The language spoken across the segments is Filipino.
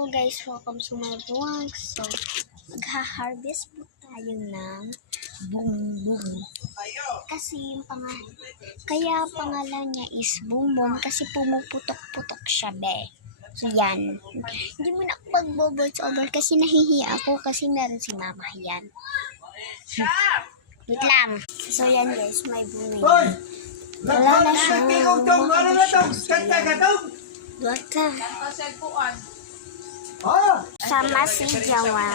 Hello guys, welcome to my vlog. So, magha-harvest po tayo ng bongbong. Kasi yung kaya pangalan niya is bongbong kasi pumuputok-putok siya, be. So, yan. Hindi mo na mag-voice over kasi nahihiya ako kasi meron si mama yan. Wait lang. So, yan guys, may bunga. Wala na siya. Bata. Sama si Jawa.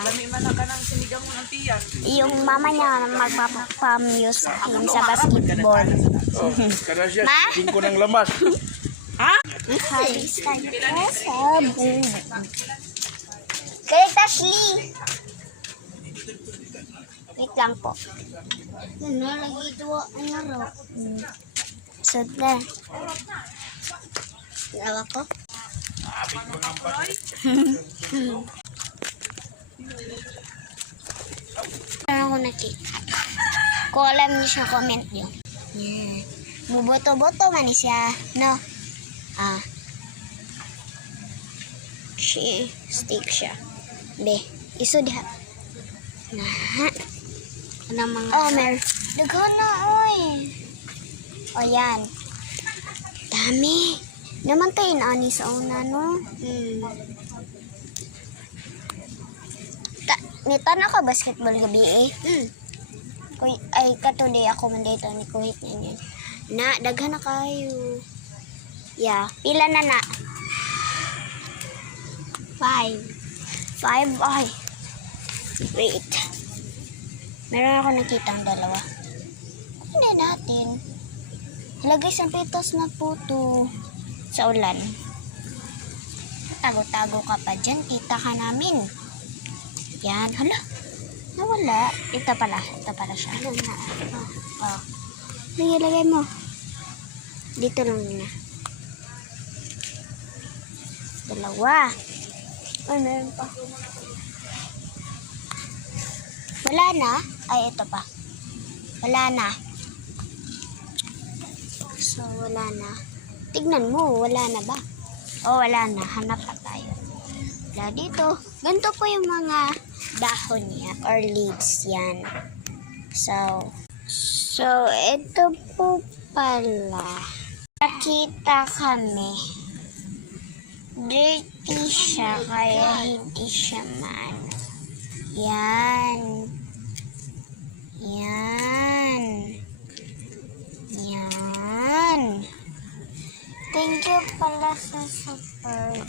Yung mama niya magpapamuse sa basketball. Ma? Tingko ng lamas. Ha? Halis tayo sa bunga. Kaya Ashley. Wait lang po. Ano, lagi dua. Ano ro? Sada. Lawa ko. Ano ako nakita? Kung alam niyo siya, comment niyo. Yeah. Muboto-boto man siya, no? Stick siya. Be, iso diha. Nah. Ano mga... Oh, mer. Daghan na, oy. O, yan. Dami. Naman tayo ani sa una, no? Nita na ka basketball gabi eh. Ay, katuloy ako man dito ni Kuhit na yun. Na, daghan na kayo. Yeah, pila na na? 5. 5, ay. Wait. Meron ako nakitang dalawa. Hindi natin. Lagay sa pitos na puto sa ulan. Tago-tago ka pa dyan. Kita ka namin. Yan. Hala. Nawala. Ito pala siya. Oh. Lagay mo. Dito lang muna. Dalawa. Ay, meron pa. Wala na. Ay, ito pa. Wala na. So, wala na. Tignan mo, wala na ba? O, wala na. Hanap pa tayo. Wala dito. Ganito po yung mga dahon niya or leaves yan. So, ito po pala. Nakita kami. Dirty siya, kaya hindi siya man. Yan. Yan. Yan. Thank you pala sa support.